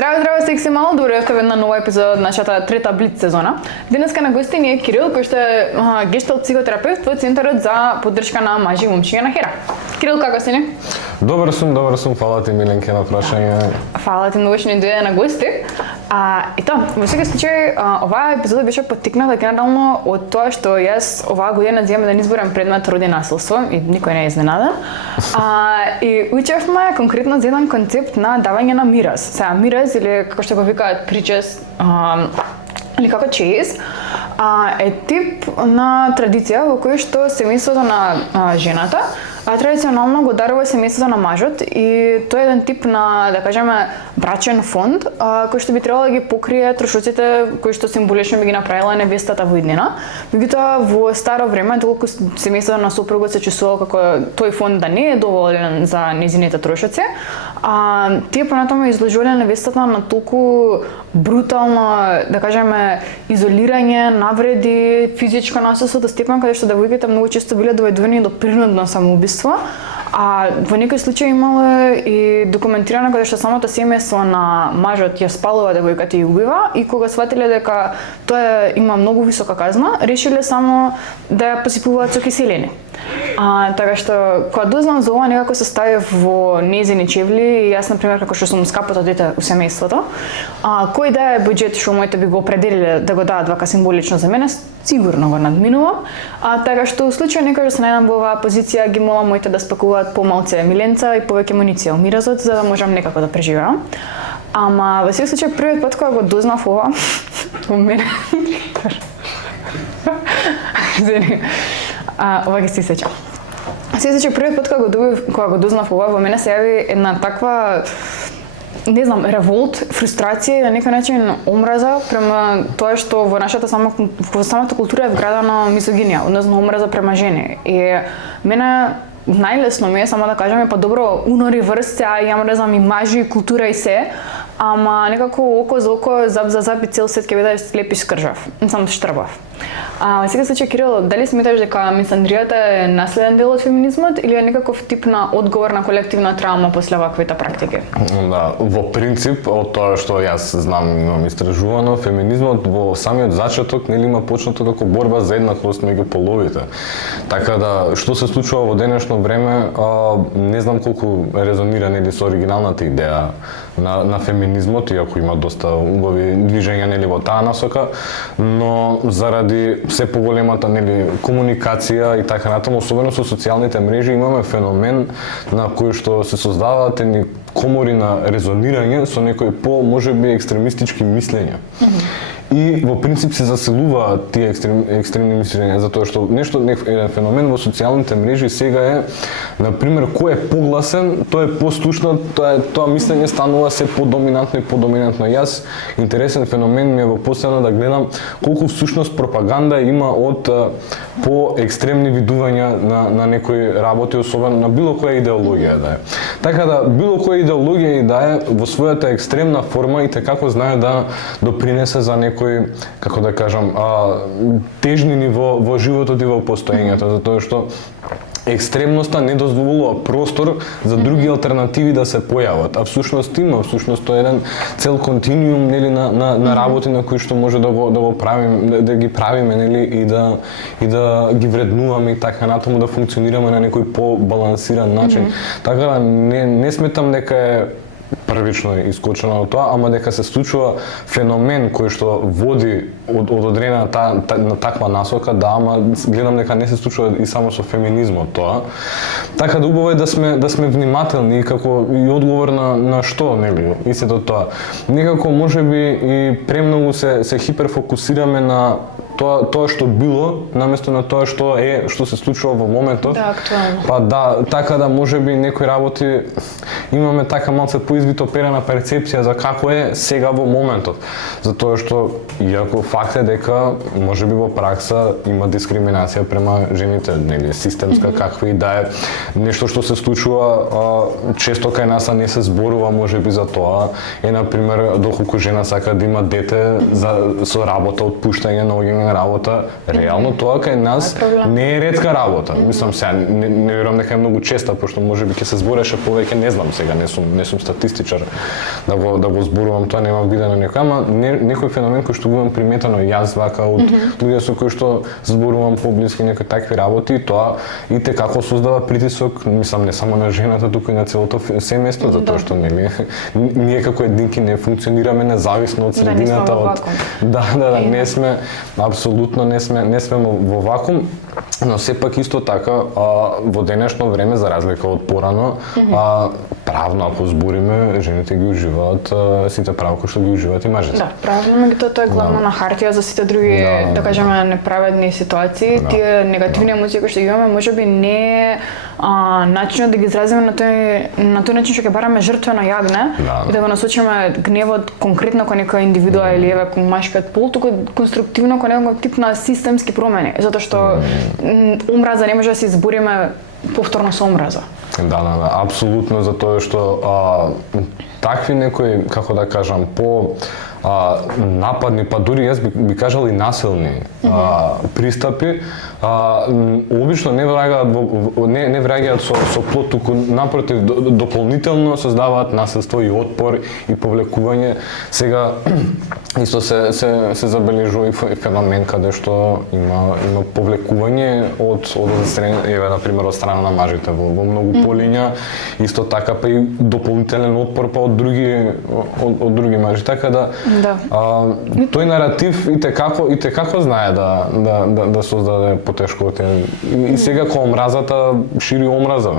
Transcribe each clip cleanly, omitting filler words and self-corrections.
Здраво, секси мало, добре дојавте во една нова епизода од нашата трета Блиц сезона. Денеска на гости ни е Кирил, кој што е гешталт психотерапевт во Центарот за поддршка на мажи и момчиња на Хера. Кирил, како си? Добар сум, фала ти Миленке на прашање. Фала ти многу што ни дојде на гости. Во секој случај, оваа епизода беше поттикната генерално од тоа што јас оваа година земам да изборам предмет роди насилство и никој не е изненадан. И учевме конкретно за еден концепт на давање на мираз. Сега мираз или како што го викаат причес или како чеиз, е тип на традиција во кој што семејството на жената традиционално го дарува семејството на мажот и тоа е еден тип на, да кажеме, брачен фонд кој што би требало да ги покрие трошоците кои што символично би ги направила невестата во иднина. Меѓутоа во старо време толку семејството на сопругот се чувствувало како тој фонд да не е доволен за нејзините трошоци, тие понатаму изложувале невестата на толку брутално, да кажеме, изолирање, навреди, физичко насилство до степен каде што девојките многу често биле доведени до принудно самоубиство. Во некој случај имало и документирано каде што самото семејство на мажот ја спалува девојката и убива, и кога сватиле дека тоа има многу висока казна, решиле само да ја посипуваат со киселини. Така што кога дознав за ова некако се ставив во нејзини чевли и јас например како што сум скапото дете у семејството, кој да е буџет што моите би го определиле да го дадат вака символично за мене, сигурно го надминувам. Така што у случај некој се најдам во оваа позиција, ги молам моите да спакуваат помалце миленца и повеќе муниција у миразот за да можам некако да преживеам. Ама во секој случај првиот пат кога го дознав ова, во мене ова ги се сеќам. Се сеќам првиот пат кога го дознав ова, во мене се јави една таква, не знам, револт, фрустрација и на некој начин омраза према тоа што во самата култура е вградена мизогинија, односно омраза према жени. И мене најлесно ми е само да кажеме па добро, унори врсте, ја не знам и мажи, култура и се, ама некако око за око, зап за зап и цел свет ќе биде слеп и скржав, не само штрбав. Во секој случај, Кирил, дали сметаш дека мисандријата е наследен дел од феминизмот или е некаков тип на одговор на колективна траума после ваквите практики? Да, во принцип, од тоа што јас знам, имам истражувано, феминизмот во самиот зачеток нели има почнато како борба за еднаквост меѓу половите. Така да, што се случува во денешно време, не знам колку резонира нели со оригиналната идеја на феминизмот, иако има доста убави движења нели во таа насока, но заради се поголемата нели комуникација и така натаму, особено со социјалните мрежи, имаме феномен на кој што се создаваат едни комори на резонирање со некои можеби екстремистички мислења. И во принцип се заселуваат тие екстремни мислења, затоа што еден феномен во социјалните мрежи сега е, например, кој е погласен, тој е послушнат, тоа мислење станува се подоминантно и подоминантно. Јас интересен феномен ми е во последно да гледам колку всушност пропаганда има од по-екстремни видувања на некои работи, особено на било која идеологија да е. Така да, било која идеологија и да е во својата екстремна форма и како знае да допринесе за некој, како да кажам, тежнини во животот и во постоењето, затоа што екстремноста не дозволува простор за други алтернативи да се појават. А всушност има, тоа е еден цел континуум нели на работи на кои што може да го правиме, да ги правиме нели и да ги вреднуваме и така натаму да функционираме на некој побалансиран начин. Така да не сметам дека е првично искочено од тоа, ама дека се случува феномен кој што води од одредена на таква насока, да, ама гледам дека не се случува и само со феминизмот тоа. Така да убаво е да сме внимателни како и одговор на што, нели, и сето тоа. Некако можеби и премногу се хиперфокусираме на тоа што било, наместо на тоа што се случува во моментот. Да, актуално. Па да, така да можеби некои работи имаме така малце поизвито перена перцепција за како е сега во моментот. Затоа што иако факт е дека можеби во пракса има дискриминација према жените, нели, системска каква и да е нешто што се случува често кај нас не се зборува можеби за тоа. Е на пример доколку жена сака да има дете со работа, отпуштање, наоѓање онлайн работа, реално тоа кај нас не е ретка работа. Мислам сега не верувам дека е многу честа, пошто можеби ќе се збореше повеќе, не знам сега, не сум статистичар да го зборувам тоа, немам видено некој, ама некој феномен кој што го имам приметено јас вака од луѓе со кои што зборувам поблиски некои такви работи, тоа и те како создава притисок, мислам не само на жената, туку и на целото семејство, затоа што нели ние како единки не функционираме независно од средината, не сме апсолутно не сме во вакуум, но сепак исто така во денешно време за разлика од порано, правно ако збориме, жените ги уживаат сите права кои што ги уживаат и мажите. Да, правно, меѓутоа тоа е главно на хартија за сите други, да кажеме, неправедни ситуации. Тие негативни емоции кои што ги имаме, можеби не е начинот да ги изразиме на тој начин што ќе бараме жртвено јагне и да го насочиме гневот конкретно кон некоја индивидуа или еве кон машкиот пол, туку конструктивно кон некој тип на системски промени, затоа што омраза не може да се избориме повторно со омраза. Да, апсолутно, затоа што такви некои, како да кажам, по нападни, па дури јас би кажал и насилни пристапи, обично не враќаат со плод, туку напротив дополнително создаваат насилство и отпор и повлекување. Сега исто се забележува и феномен каде што има повлекување од страна, еве на пример од страна на мажите во многу полиња, исто така па и дополнителен отпор па од други мажи, така да тој наратив и те како знае да создаде потешко и сега кога омразата шири омраза.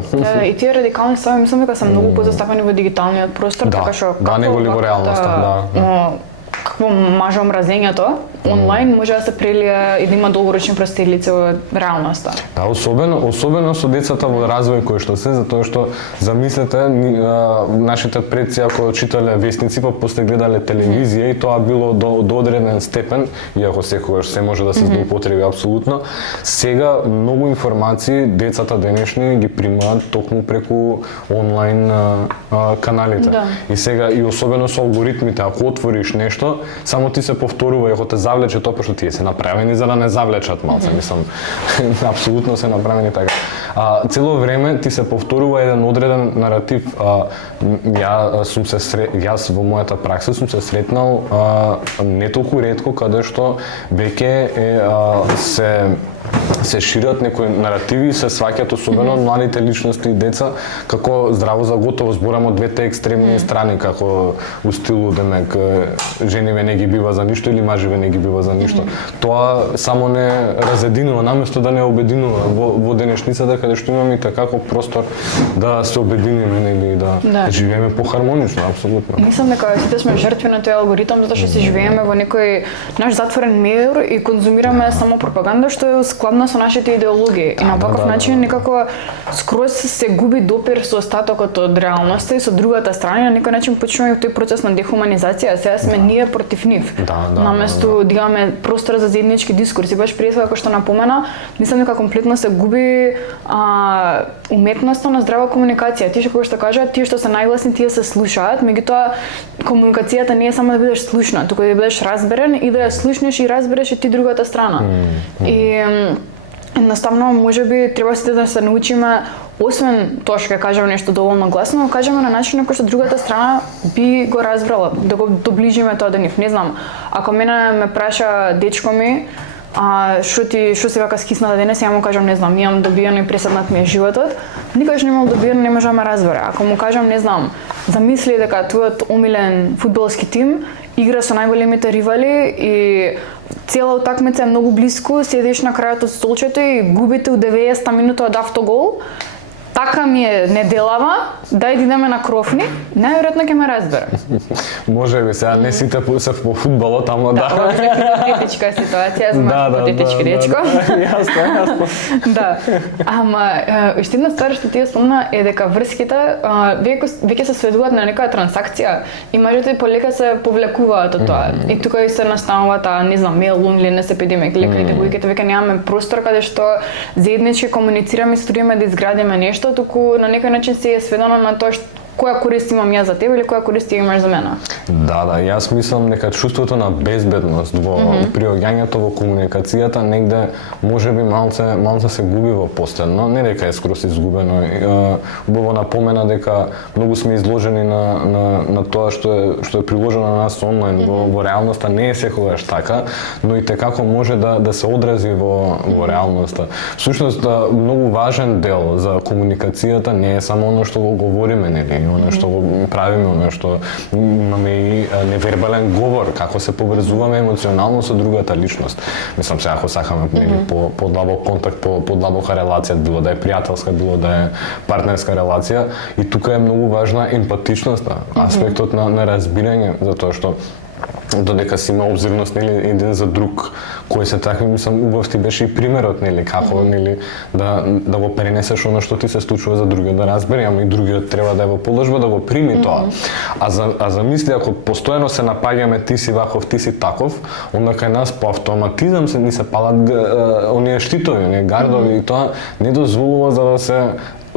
И тие радикални стави мислам дека се многу позастапени во дигиталниот простор, така што не го ли во реалноста, какво мажа омразењето онлайн може да се прелие и да има долгорочни последици во реалноста. Да, особено со децата во развој кои што се, затоа што замислете нашите предци ако читале весници, па после гледале телевизија и тоа било до одреден степен, иако секогаш се може да се злоупотреби апсолутно. Сега многу информации децата денешни ги примаат токму преку онлайн каналите. И сега и особено со алгоритмите, ако отвориш нешто, само ти се повторува и ако те завлече тоа, пошто тие се направени за да не завлечат малце, мислам, апсолутно се направени така. Цело време ти се повторува еден одреден наратив. Јас во мојата пракса сум се сретнал не толку ретко каде што веќе се шират некои наративи и се сваќаат особено младите личности и деца како здраво за готово зборам од двете екстремни страни, како у стилу демек жениве не ги бива за ништо или маживе не ги бива за ништо. Тоа само не разединува наместо да не обединува во денешницата каде што имаме и така простор да се обединиме или да живееме похармонично, апсолутно. Мислам дека сите сме жртви на тој алгоритам затоа што се живееме во некој наш затворен мир и конзумираме само пропаганда што е складна со нашите идеологии. И на ваков начин некако скроз се губи допир со остатокот од реалноста и со другата страна, на некој начин почнува тој процес на дехуманизација, сега сме ние против нив. Наместо да имаме простор за заеднички дискурси, баш пред како што напомена, мислам дека комплетно се губи уметноста на здрава комуникација. Тие што кажа, тие што се најгласни, тие се слушаат, меѓутоа комуникацијата не е само да бидеш слушна, туку да бидеш разберен и да ја слушнеш и разбереш и ти другата страна. И едноставно можеби треба сите да се научиме, освен тоа што ќе кажеме нешто доволно гласно, да кажеме на начин на кој што другата страна би го разбрала, да го доближиме тоа до нив. Не знам, ако мене ме праша дечко ми, што се вака скисната денес, ја му кажам, не знам, имам добиено и преседнат ми е животот, никогаш немал добиено, не може да ме разбере. Ако му кажам, не знам, замисли дека твојот омилен фудбалски тим игра со најголемите ривали и цела утакмица е многу блиску, седиш на крајот од столчето и губите у 90-та минута од автогол, така ми е неделава, дај да идеме на крофни, најверојатно ќе ме разбере. Може би, сега не сите се по фудбалот, ама да. Ова е хипотетичка ситуација, за хипотетички дечко. Јасно. Да. Ама уште една ствар што ти ја спомна е дека врските веќе се сведуваат на некоја трансакција и мажите полека се повлекуваат од тоа. И тука и се настанува таа, не знам, мејл лонлинес епидемија, лека и девојките веќе немаме простор каде што заеднички комуницираме и струиме да изградиме нешто, туку на некој начин се е сведено на тоа која корист имам јас за тебе или која корист ти имаш за мене. Да, јас мислам дека чувството на безбедност во приоѓањето во комуникацијата негде можеби малце се губи во постепно, не дека е скрос изгубено. Убаво напомена дека многу сме изложени на тоа што е приложено на нас онлайн, во реалноста не е секогаш така, но и како може да се одрази во реалноста. Всушност многу важен дел за комуникацијата не е само оно што го говориме, нели, оно што го правиме, оно што имаме и невербален говор, како се поврзуваме емоционално со другата личност. Мислам се ако сакаме по длабок контакт, по длабока релација, било да е пријателска, било да е партнерска релација, и тука е многу важна емпатичноста, аспектот на разбирање, затоа што додека си има обзирност, нели, еден за друг, кои се такви, мислам, убав ти беше и примерот, нели, како, нели, да го пренесеш оно што ти се случува за другиот да разбере, ама и другиот треба да е во положба да го прими тоа. А замисли, ако постојано се напаѓаме ти си ваков, ти си таков, онда кај нас по автоматизам ни се палат оние штитови, оние гардови, и тоа не дозволува за да се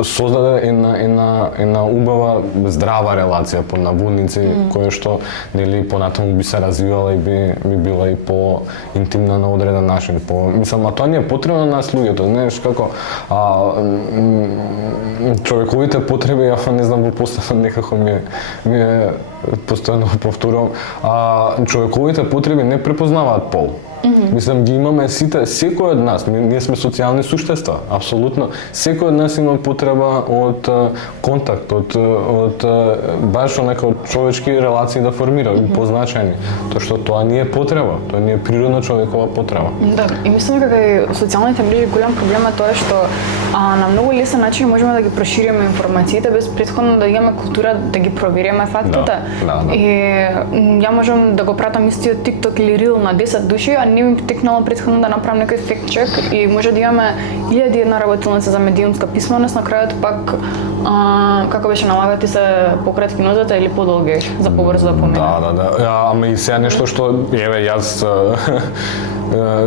создаде една убава здрава релација под наводници, која што, нели, понатаму би се развивала и би била и по интимна на одреден начин. Мислам, тоа не е потребно на нас луѓето, знаеш како човековите потреби, ја не знам, во постојано некако ми е постојано повторувам, човековите потреби не препознаваат пол. Мислам, ги имаме сите, секој од нас, ние сме социјални суштества, апсолутно. Секој од нас има потреба од контакт, од баш некои човечки релации да формира, позначајни. Тоа што тоа ни е потреба, тоа ни е природна човекова потреба. Да, и мислам дека и социјалните мрежи голем проблем е тоа што на многу лесен начин можеме да ги прошириме информациите без претходно да имаме култура да ги провериме фактите. Да. И ја можам да го пратам истиот TikTok или Reel на 10 души, а не ми текнало претходно да направам некој факт чек и може да имаме 1001 работилница за медиумска писменост, на крајот пак како беше налага ти се пократки нозата или подолги за побрзо да помине. Да. Ама и сега нешто што еве јас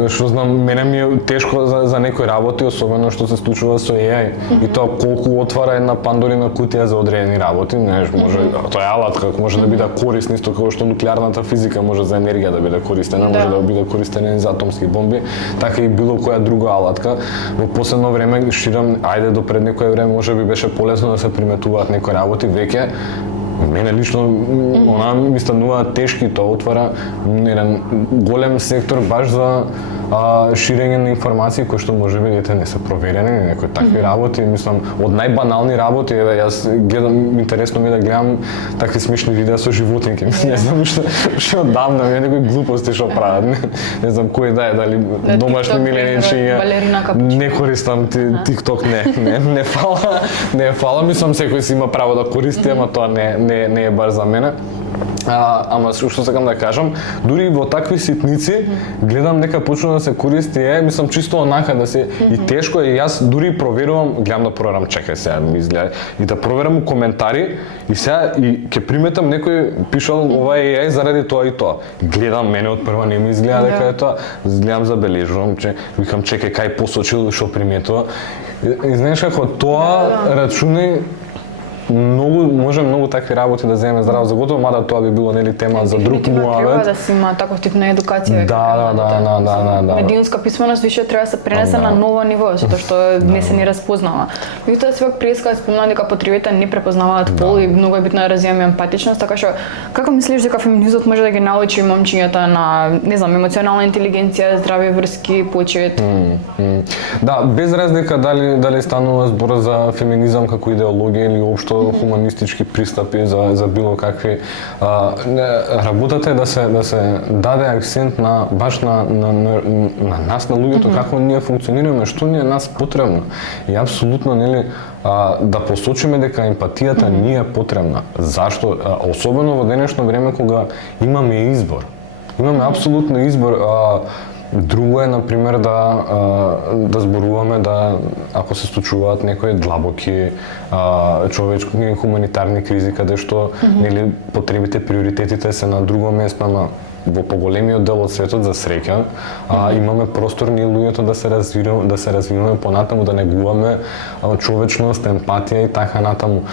што знам, мене ми е тешко за некои работи, особено што се случува со AI. И тоа колку отвара една Пандорина кутија за одредени работи, знаеш, може тоа е алатка, може да биде корисна, исто како што нуклеарната физика може за енергија да биде користена, може да биде користена за атомски бомби, така и било која друга алатка. Во последно време ширам, ајде до пред некое време можеби беше полесно да се приметуваат некои работи, веќе мене лично ми станува тешки, тоа отвара еден голем сектор баш за ширење на информации кои што можеби не се проверени, некои такви работи, мислам, од најбанални работи, еве јас гледам, интересно ми да гледам такви смешни видеа со животинки, не знам што одамна ми некои глупости што прават, не знам кој да е, дали домашни миленичи, не користам TikTok, не фала, мислам секој си има право да користи, ама тоа не е баш за мене. Ама што сакам да кажам, дури во такви ситници гледам дека почнува да се користи, мислам чисто онака да се и тешко е, јас дури проверувам, гледам да проверам, чекај сега ми изгледа, и да проверам коментари и сега и ќе приметам некој пишал ова е заради тоа и тоа. Гледам, мене од прва не ми изгледа дека е тоа, гледам забележувам, викам чекај кај посочил што приметува. И знаеш како тоа рачуни многу такви работи да земеме здраво за готово, мада тоа би било нели тема за друг муавет. Треба да се има таков тип на едукација. Да. Медиумска писменост више треба да се пренесе на ново ниво, затоа што не се ни разпознава. И тоа свак преска спомна дека потребите не препознаваат пол и многу е битно да развиеме емпатичност, така што како мислиш дека феминизмот може да ги научи момчињата на, не знам, емоционална интелигенција, здрави врски, почит? Да, без разлика дали станува збор за феминизам како идеологија или општо хуманистички пристапи за било какви работата е да се даде акцент на баш на нас, на луѓето, како ние функционираме, што ни е нас потребно. И апсолутно нели да посочиме дека емпатијата ни е потребна. Зашто? Особено во денешно време кога имаме избор. Имаме апсолутно избор. Друго е, например, да зборуваме ако се случуваат некои длабоки човечки хуманитарни кризи, каде што нели потребите, приоритетите се на друго место, ама во поголемиот дел од светот за среќа, имаме простор ние луѓето да се развиваме понатаму, да негуваме човечност, емпатија и така натаму.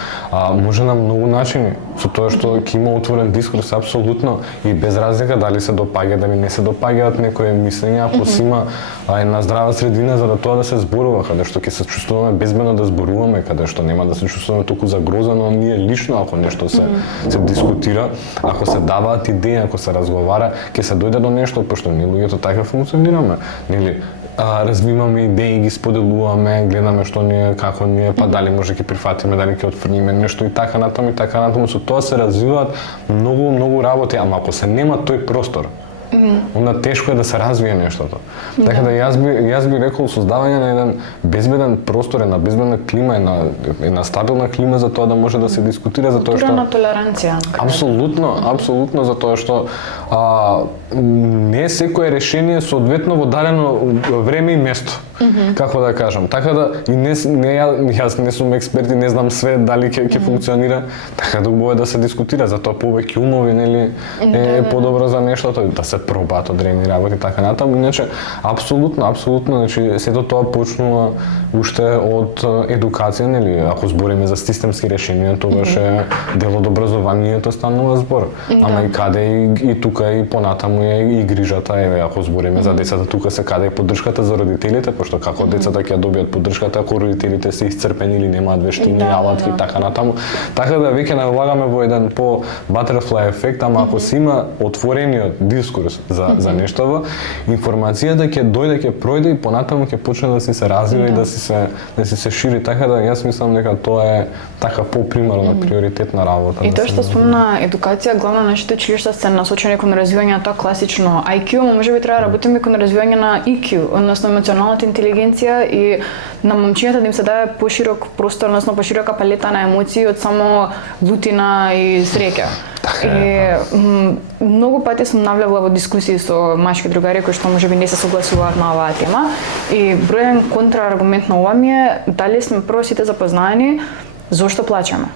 Може на многу начини, со тоа што ќе има отворен дискурс апсолутно и без разлика дали се допаѓа, дали не се допаѓаат некои мислења, ако си има една здрава средина за да тоа да се зборува, каде што ќе се чувствуваме безбедно да зборуваме, каде што нема да се чувствуваме толку загрозено ние лично ако нешто се дискутира, ако се даваат идеи, ако се разговара, ќе се дојде до нешто, пошто ние луѓето така функционираме, нели? Развиваме идеи, ги споделуваме, гледаме што ние, како ние, па дали може ќе прифатиме, дали ќе отфрниме нешто и така натаму, со тоа се развиваат многу работи, ама ако се нема тој простор, онда тешко е да се развие нештото. Така да јас би рекол создавање на еден безбеден простор, една безбедна клима, една стабилна клима за тоа да може да се дискутира за тоа што култура на толеранција. Апсолутно за тоа што не секое решение соодветно во дадено време и место. Како да кажам, така да и јас не сум експерт и не знам све дали ќе функционира, така да убаво е да се дискутира, затоа повеќе умови нели е подобро за нештото, да се пробаат одредени работи така натаму. Иначе апсолутно, значи сето тоа почнува уште од едукација, нели, ако збориме за системски решенија, тогаш е дел од образованието станува збор. Ама и каде и тука и понатаму е и грижата, еве ако збориме за децата, тука се каде е поддршката за родителите, пошто како децата ќе добијат поддршката ако родителите се исцрпени или немаат вештини, алатки и така натаму. Така да веќе навлагаме во еден по butterfly ефект, ама ако се има отворениот дискурс за нештово, информацијата ќе дојде, ќе пројде и понатаму ќе почне да се развива и да се шири, така да јас мислам дека тоа е така попримарна приоритетна работа. И тоа што спомна едукација, главно нашите училишта се насочени кон развивање на тоа класично IQ, но можеби треба да работиме кон развивање на EQ, односно емоционалната интелигенција и на момчињата да им се даде поширок простор, односно поширока палета на емоции од само лутина и среќа. И многу пати сум навлегла во дискусии со машки другари кои што можеби не се согласуваат на оваа тема и бројен контрааргумент на ова ми е дали сме прво сите запознаени зошто плачеме.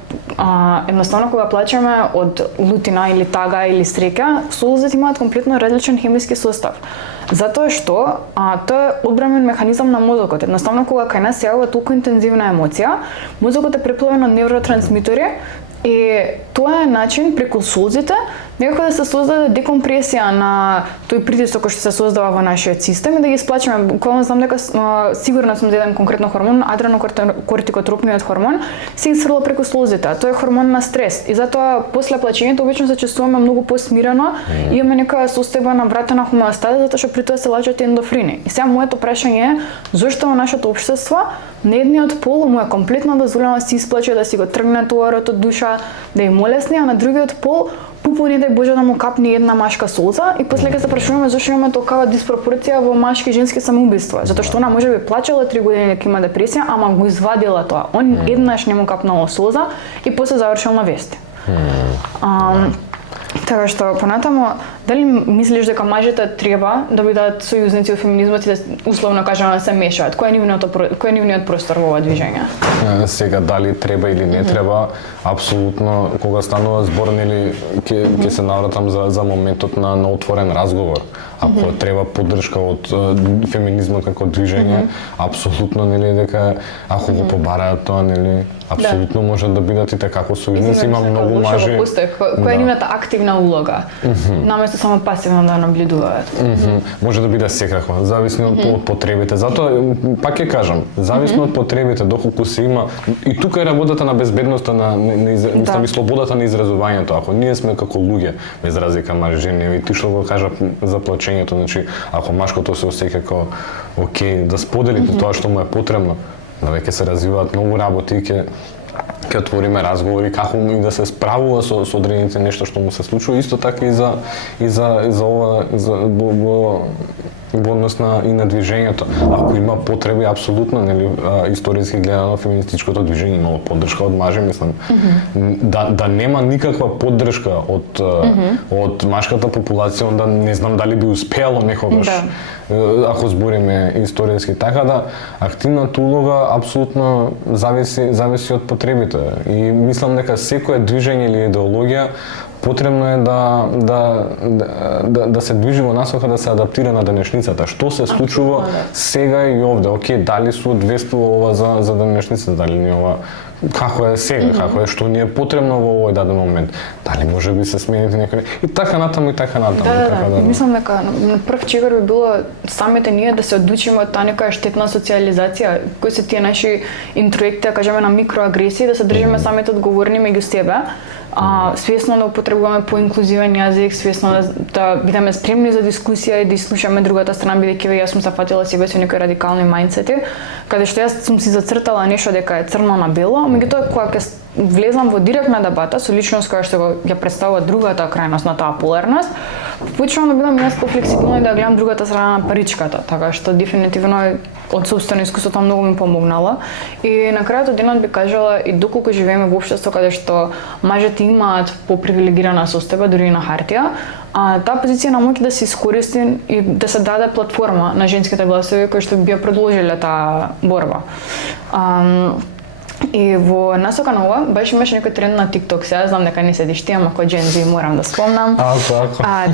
Едноставно кога плачеме од лутина или тага или среќа, солзите имаат комплетно различен хемиски состав. Затоа што тоа е одбранен механизам на мозокот. Едноставно кога кај нас се јавува толку интензивна емоција, мозокот е преплавен од невротрансмитери и тоа е начин преку солзите некако да се создаде декомпресија на тој притисок кој што се создава во нашиот систем и да ги сплачеме. Буквално знам дека сигурна сум за еден конкретно хормон, адренокортикотропниот хормон, се исфрла преку солзите. Тоа е хормон на стрес и затоа после плачењето обично се чувствуваме многу посмирено и имаме нека состојба на вратена хомеостаза затоа што при тоа се лачат ендорфини. И сега моето прашање е зошто во нашето општество на едниот пол му е комплетно дозволено да се исплаче, да си го тргне товарот од душа, да им молесни, а на другиот пол пупу не дај Боже да му капне една машка солза и после ќе се прашуваме зошто имаме толкава диспропорција во машки и женски самоубиства. Затоа што она можеби плачела 3 години дека има депресија, ама го извадила тоа. Он еднаш не му капнала солза и после завршил на вести. Така што понатаму, дали мислиш дека мажите треба да бидат сојузници од феминизмот и да условно кажано да се мешаат? Кој е нивниот простор во ова движење? Сега дали треба или не треба, апсолутно кога станува збор нели ќе се навратам за моментот на отворен разговор. Ако треба поддршка од феминизмот како движење, апсолутно нели дека ако го побараат тоа нели апсолутно може да бидат и така како сојузници, има многу мажи. Која е нивната активна улога? Наместо само пасивно да наблюдуваат. Може да биде секако, зависно од потребите. Затоа пак ќе кажам, зависно од потребите, доколку се има и тука е работата на безбедноста на слободата на изразувањето. Ако ние сме како луѓе, без разлика мажи жени, и ти што го кажа за плачењето, значи ако машкото се осеќа како окей, да споделите тоа што му е потребно, да веќе се развиваат многу работи и ќе отвориме разговори како му да се справува со одредените нешто што му се случува, исто така и за ова во однос на движењето. Ако има потреби, апсолутно, нели, историски гледано, феминистичкото движење имало поддршка од мажи, мислам. Да нема никаква поддршка од машката популација, онда не знам дали би успеало некогаш. Ако збориме историски, така да активната улога апсолутно зависи од потребите. И мислам дека секое движење или идеологија потребно е да се движи во насока да се адаптира на денешницата. Што се случува сега и овде? Океј, дали су одвестува ова за денешницата, дали не ова како е сега, како е, што ни е потребно во овој даден момент. Дали може би се смените некои и така натаму. Да. Мислам дека на прв чекор би било самите ние да се одлучиме од таа нека штетна социализација, кои се тие наши интроекти, да кажеме на микроагресии, да се држиме самите одговорни меѓу себе. Свесно да употребуваме поинклузивен јазик, свесно да бидеме спремни за дискусија и да слушаме другата страна, бидејќи јас сум зафатила себе со некои радикални мајндсети, каде што јас сум си зацртала нешто дека е црно на бело, меѓутоа кога ќе влезам во директна дебата со личност која што ја представува другата крајност на таа поларност, почнувам да бидам јас пофлексибилна и да гледам другата страна на паричката, така што дефинитивно од сопствено искуство тоа многу ми помогнало. И на крајот од денот би кажала и доколку живееме во општество каде што мажите имаат попривилегирана состојба дури и на хартија, таа позиција на моќ да се искористи и да се даде платформа на женските гласови кои што би ја продолжиле таа борба. И во насока на ова, баш имаше некој тренд на TikTok, сега знам дека не седиш ти, ама кој Gen Z морам да спомнам.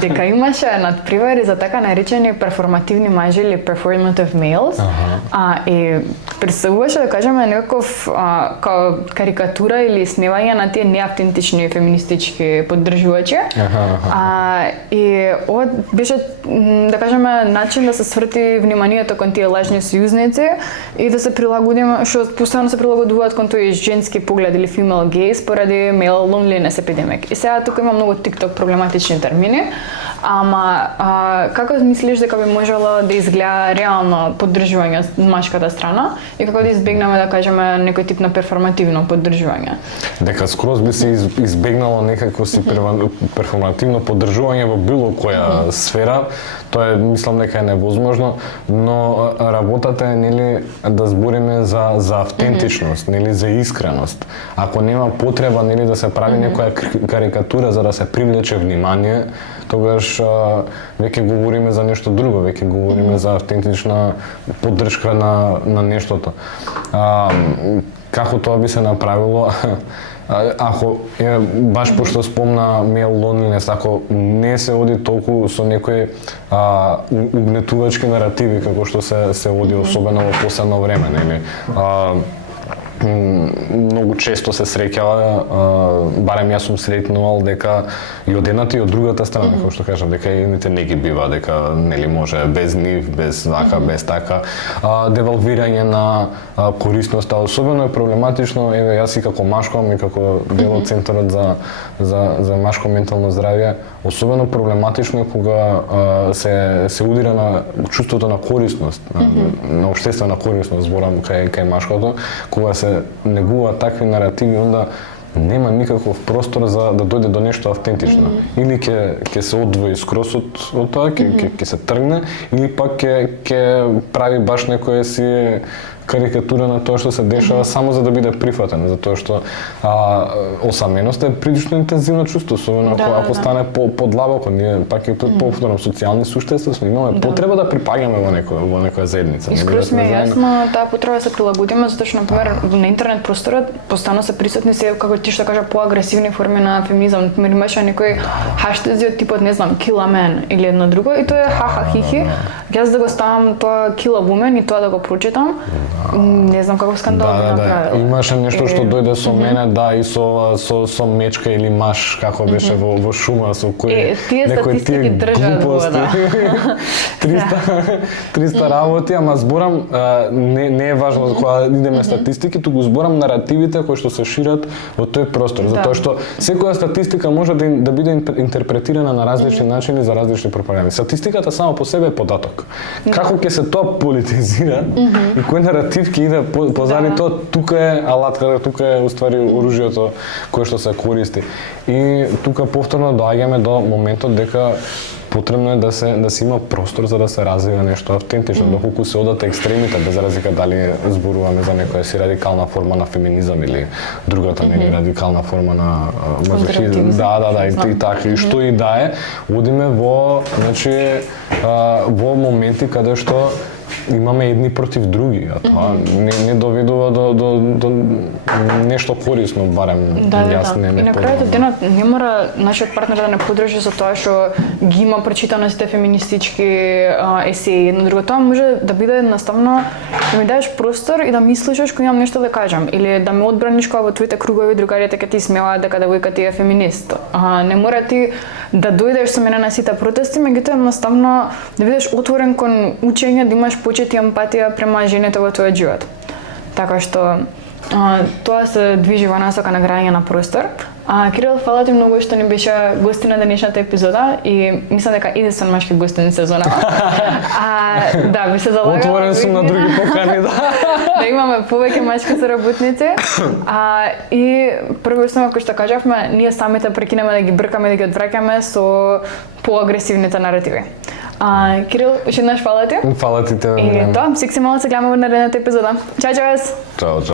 Дека имаше надпревари за така наречени перформативни мажи или performative males. И представуваше да кажеме некаков карикатура или снемање на тие неавтентични феминистички поддржувачи. И ова беше да кажеме начин да се сврти вниманието кон тие лажни сојузници и да се прилагодиме, што постојано се прилагодуваат кон тој женски поглед или female gaze поради male loneliness epidemic. И сега тука има многу TikTok проблематични термини, ама како мислиш дека би можело да изгледа реално поддржување од машката страна и како да избегнеме да кажеме некој тип на перформативно поддржување? Дека скроз би се избегнало некако си перформативно поддржување во било која сфера, тоа е, мислам дека е невозможно, но работата е нели да збориме за автентичност, нели за искреност. Ако нема потреба нели да се прави некоја карикатура за да се привлече внимание, тогаш веќе говориме за нешто друго, веќе говориме за автентична поддршка на нештото. Како тоа би се направило? Ако баш пошто спомна male loneliness, ако не се оди толку со некои угнетувачки наративи како што се оди особено во последно време, нели? Многу често се среќава, барем јас сум сретнувал дека и од едната и од другата страна, како што кажам, дека едните не ги бива, дека нели може без нив, без вака, без така, девалвирање на корисноста, особено е проблематично, еве јас и како машком и како дел од Центарот за машко ментално здравје, особено проблематично е кога се удира на чувството на корисност, на општествена корисност, зборам кај машкото, кога се негуваат такви наративи, онда нема никаков простор за да дојде до нешто автентично. Или ќе се одвои скроз од тоа, ќе се тргне, или пак ќе прави баш некоја си карикатура на тоа што се дешава само за да биде прифатен, затоа што осаменост е прилично интензивно чувство, особено ако стане подлабоко, ние пак и повторно социјални суштества сме, имаме потреба да припаѓаме во некоја заедница. Искрус ми е јасно таа потреба да се прилагодиме, затоа што например на интернет просторот постојано се присутни се како ти што кажа поагресивни форми на феминизам, например имаше некои хаштази од типот не знам kill a man или едно друго и тоа е хаха хихи. Јас да го ставам тоа kill a woman и тоа да го прочитам. Не знам како скандално направил. Имаше нешто што дојде со мене, и со мечка или маш, како беше во шума, со кои некои тие глупости. 300 работи, ама зборам, не е важно кога идеме статистики, туку зборам наративите кои што се шират во тој простор, затоа што секоја статистика може да биде интерпретирана на различни начини за различни пропаганди. Статистиката само по себе е податок. Како ќе се тоа политизира и кој наратив ќе иде позади тоа, тука е алатката, тука е уствари оружјето кое што се користи. И тука повторно доаѓаме до моментот дека потребно е да се има простор за да се развива нешто автентично, доколку се одат екстремите, без разлика дали зборуваме за некоја си радикална форма на феминизам или другата нели радикална форма на мазохизам. И така, и што и да е, одиме во, значи, во моменти каде што имаме едни против други, а тоа не доведува до нешто корисно, барем јас не И на крајот од денот не мора нашиот партнер да не подржи за тоа што ги има прочитано сите феминистички есеи, едно друго. Тоа може да биде едноставно да ми дадеш простор и да ми слушаш кога имам нешто да кажам, или да ме одбраниш кога во твоите кругови другарите ќе ти смеелаат дека девојка ти е феминист. Не мора ти да дојдеш со мене на сите протести, меѓутоа едноставно да бидеш отворен кон учење, да имаш почит и емпатија према жените во твојот живот. Така што тоа се движи во насока на граѓање на простор. Кирил, фала ти многу што ни беше гостин на денешната епизода и мислам дека единствен машки гостин сезона. Да, би се залагала. Отворен сум на други покани, да имаме повеќе мачки соработници. И прво основа кој што кажавме, ние самите прекинеме да ги бркаме, да ги одвраќаме со поагресивните наративи. Кирил, уште еднаш фала ти. Фала ти тебе. И тоа, секси мало се гледаме во наредната епизода. Чао, чао! Чао, чао.